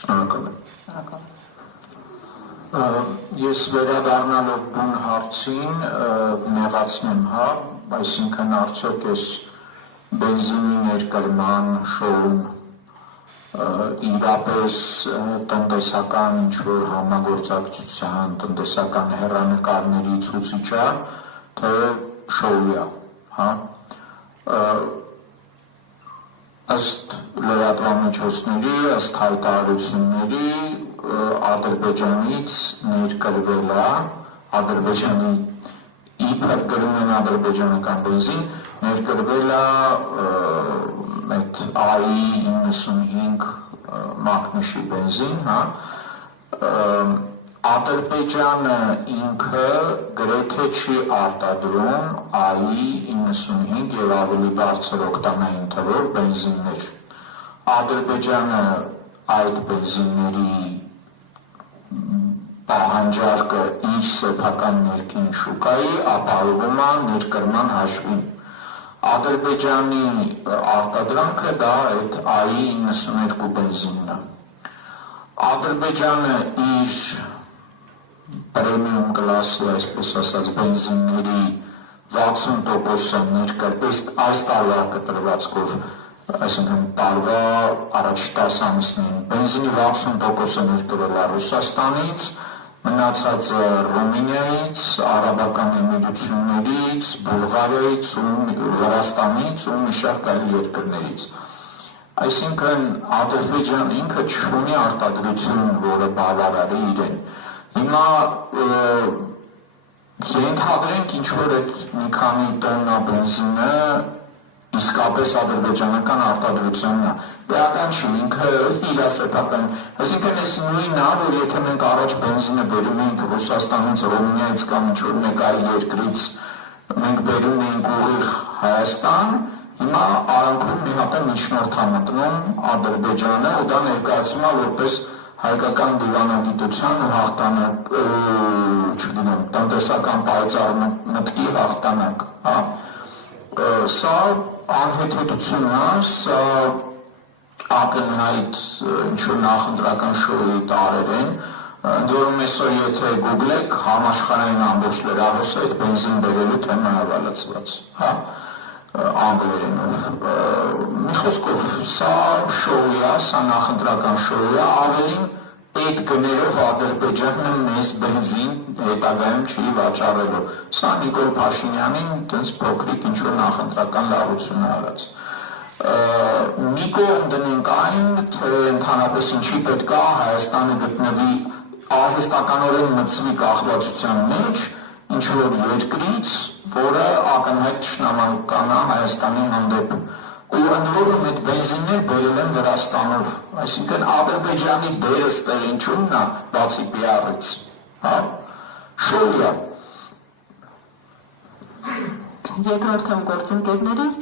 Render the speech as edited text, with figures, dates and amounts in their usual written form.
Շնորհակալ եմ։ Ես վերադառնալով բուն հարցին նեղացնեմ, այսինքն արդյոք ես բենզինի ներկրման շոուն իրապես տնտեսական ինչ-որ համագործակցության, տնտեսական հեռանկարների ցուցիչ է, թե շոու է, ըստ լրատվամիջոցների, ըստ հայտարարությունների Ադրբեջանից ներկրվել է, Ադրբեջանի իբր գրում են ադրբեջանական բենզին, ներկրվել է այդ AI-95 մակնիշի բենզին, Ադրբեջանը ինքը գրեթե չի արտադրում AI-95 եւ ավելի բարձր օկտանային թվով բենզիններ։ Ադրբեջանը այդ բենզինների պահանջարկը իր սեփական ներքին շուկայի ապահովում է ներկրման հաշվին։ Ադրբեջանի արտադրանքը դա այդ AI-92 բենզինն է։ Ադրբեջանը իր պրեմիում կլասի, այսպես ասած, բենզինների 60%-ը այս տարվա կտրվածքով, այսինքն տարվա առաջ 10 ամիսներին բենզինի 60%-ը ներկրել է Ռուսաստանից, մնացածը Ռումինիայից, Արաբական Էմիրություններից, Բուլղարիայից, Վրաստանից ու մի շարք այլ երկրներից։ Այսինքն Ադրբեջանը ինքը չունի արտադրություն, որը բավարարի իրեն։ Հիմա ենթադրենք ինչ-որ այդ մի քանի տոննա բենզինը իսկապես ադրբեջանական արտադրությունն է, էական չի, ինքը իր սեփական, այսինքն այս նույնն է, որ եթե մենք առաջ բենզինը բերում էինք Ռուսաստանից, Ռումինիայից կամ ինչ-որ մեկ այլ երկրից, մենք բերում էինք ուղիղ Հայաստան, հիմա արանքում մի հատ միջնորդ է մտնում Ադրբեջանը, ու դա ներկայացնում է որպես հայկական դիվանագիտության ու հաղթանակ, չգիտեմ, տնտեսական պայծառ մտքի հաղթանակ, սա անհեթեթություն է, սա ակնհայտ ինչ-որ նախընտրական շոուի տարեր են, ընդ որում այսօր եթե գուգլեք համաշխարհային ամբողջ լրահոսը այդ բենզին բերելու թեմայով է լցված, անգլերենով։ Մի խոսքով, սա շոու է, սա նախընտրական շոու է, ավելին այդ գներով Ադրբեջանը մեզ բենզին հետագայում չի վաճառելու։ Սա Նիկոլ Փաշինյանին տենց փոքրիկ ինչ-որ նախընտրական լավություն է արած։ Մի կողմ դնենք այն, թե ընդհանրապես ինչի պետք է Հայաստանը գտնվի արհեստականորեն մտցվի կախվածության մեջ, ինչ-որ երկրից, որը ակնհայտ թշնամանական է Հայաստանի հանդեպ։ Ու ընդ որում այդ բենզիններ բերել են Վրաստանով, այսինքն Ադրբեջանի դերը ստեղ ինչու՞մն է, բացի PR-ից, շոու է։ Երկրորդ գործընկերներից